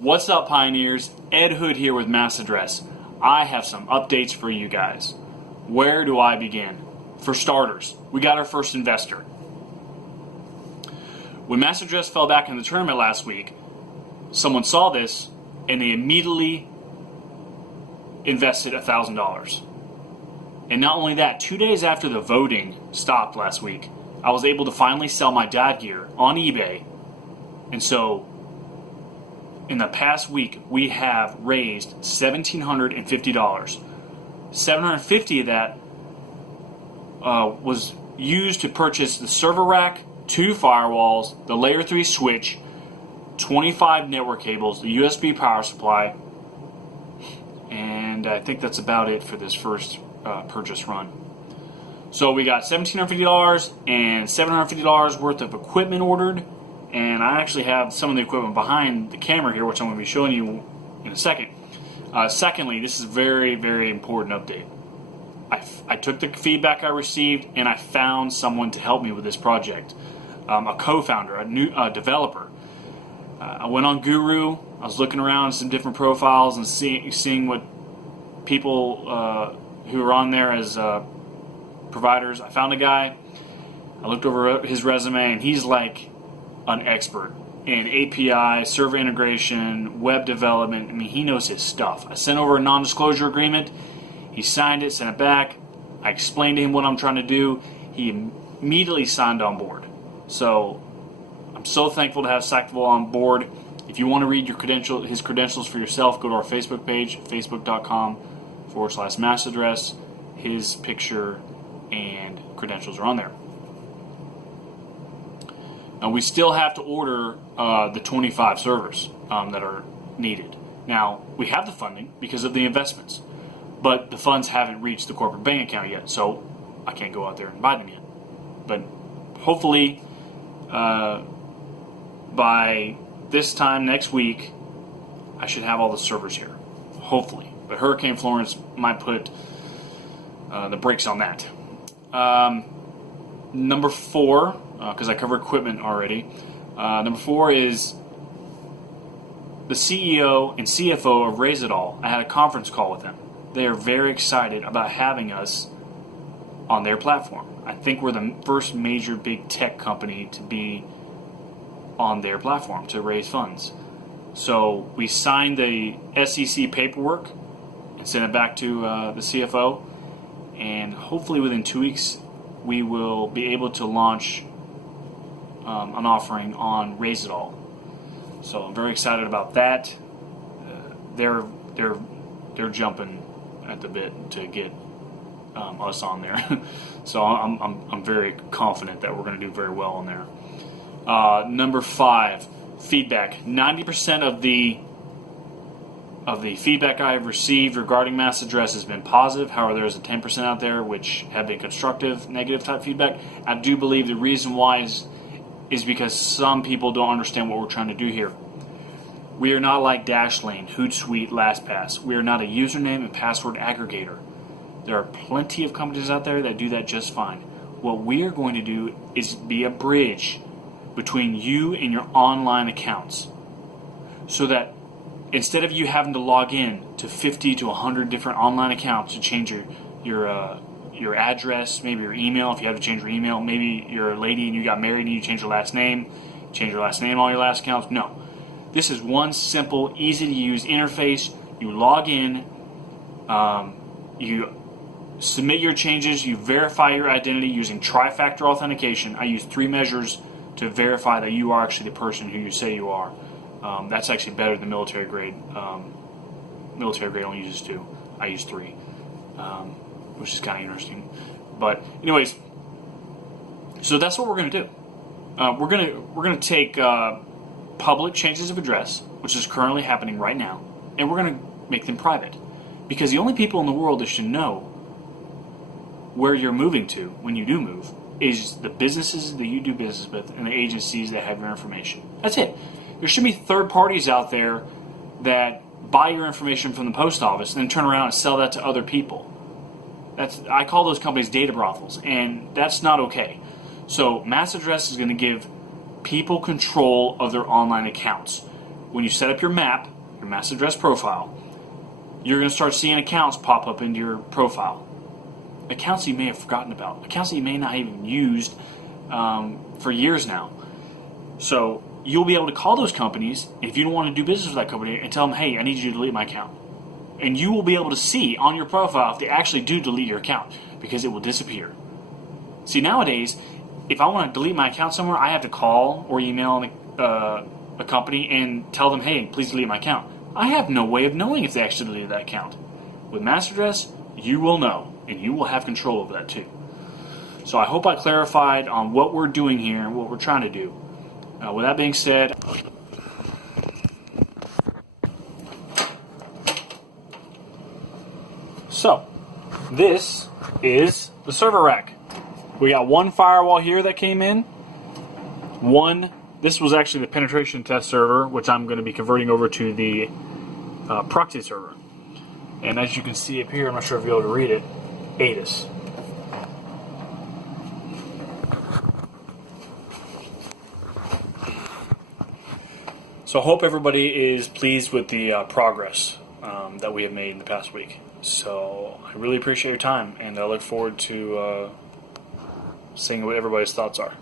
What's up, Pioneers? Ed Hood here with Mass Address. I have some updates for you guys. Where do I begin? For starters, we got our first investor. When Mass Address fell back in the tournament last week, someone saw this and they immediately invested $1,000. And not only that, 2 days after the voting stopped last week, I was able to finally sell my dive gear on eBay. And so, in the past week, we have raised $1,750. $750 of that was used to purchase the server rack, 2 firewalls, the layer 3 switch, 25 network cables, the USB power supply, and I think that's about it for this first purchase run. So we got $1,750 and $750 worth of equipment ordered, and I actually have some of the equipment behind the camera here, which I'm going to be showing you in a second. Secondly, this is a very, very important update. I took the feedback I received and I found someone to help me with this project. A co-founder, a new developer. I went on Guru. I was looking around some different profiles and seeing what people who are on there as providers. I found a guy. I looked over his resume, and he's like an expert in API, server integration, web development. I mean, he knows his stuff. I sent over a non-disclosure agreement. He signed it, sent it back. I explained to him what I'm trying to do. He immediately signed on board. So I'm so thankful to have Sackville on board. If you want to read his credentials for yourself, go to our Facebook page, facebook.com/mass address. His picture and credentials are on there. Now, we still have to order the 25 servers that are needed. Now, we have the funding because of the investments, but the funds haven't reached the corporate bank account yet, so I can't go out there and buy them yet. But hopefully, by this time next week, I should have all the servers here. Hopefully. But Hurricane Florence might put the brakes on that. Number 4, because I covered equipment already. Number 4 is the CEO and CFO of Raise It All. I had a conference call with them. They are very excited about having us on their platform. I think we're the first major big tech company to be on their platform to raise funds. So we signed the SEC paperwork and sent it back to the CFO, and hopefully within 2 weeks we will be able to launch an offering on Raise It All. So I'm very excited about that. They're jumping at the bit to get us on there. So I'm very confident that we're going to do very well on there. Number 5, feedback. 90% of the feedback I have received regarding Mass Address has been positive. However, there's a 10% out there which have been constructive, negative type feedback. I do believe the reason why is because some people don't understand what we're trying to do here. We are not like Dashlane, Hootsuite, LastPass. We are not a username and password aggregator. There are plenty of companies out there that do that just fine. What we are going to do is be a bridge between you and your online accounts, so that instead of you having to log in to 50 to 100 different online accounts to change your address, maybe your email, if you have to change your email, maybe you're a lady and you got married and you change your last name on all your last accounts. No. This is one simple, easy to use interface. You log in, you submit your changes, you verify your identity using tri-factor authentication. I use 3 measures to verify that you are actually the person who you say you are. That's actually better than military grade. Military grade only uses 2. I use 3, which is kind of interesting. But anyways, so that's what we're going to do. We're going to take public changes of address, which is currently happening right now, and we're going to make them private, because the only people in the world that should know where you're moving to when you do move is the businesses that you do business with and the agencies that have your information. That's it. There should be third parties out there that buy your information from the post office and then turn around and sell that to other people. I call those companies data brothels, and that's not okay. So Mass Address is going to give people control of their online accounts. when you set up your map, your mass address profile, you're going to start seeing accounts pop up into your profile. Accounts you may have forgotten about. Accounts that you may not have even used for years now. So you'll be able to call those companies if you don't want to do business with that company and tell them, hey, I need you to delete my account. And you will be able to see on your profile if they actually do delete your account, because it will disappear. See, nowadays, if I want to delete my account somewhere, I have to call or email a company and tell them, hey, please delete my account. I have no way of knowing if they actually deleted that account. With master address, you will know, and you will have control over that too. So I hope I clarified on what we're doing here and what we're trying to do. With that being said, so this is the server rack. We got one firewall here that came in. This was actually the penetration test server, which I'm going to be converting over to the proxy server. And as you can see up here, I'm not sure if you'll be able to read it, ATIS. So I hope everybody is pleased with the progress that we have made in the past week. So I really appreciate your time, and I look forward to seeing what everybody's thoughts are.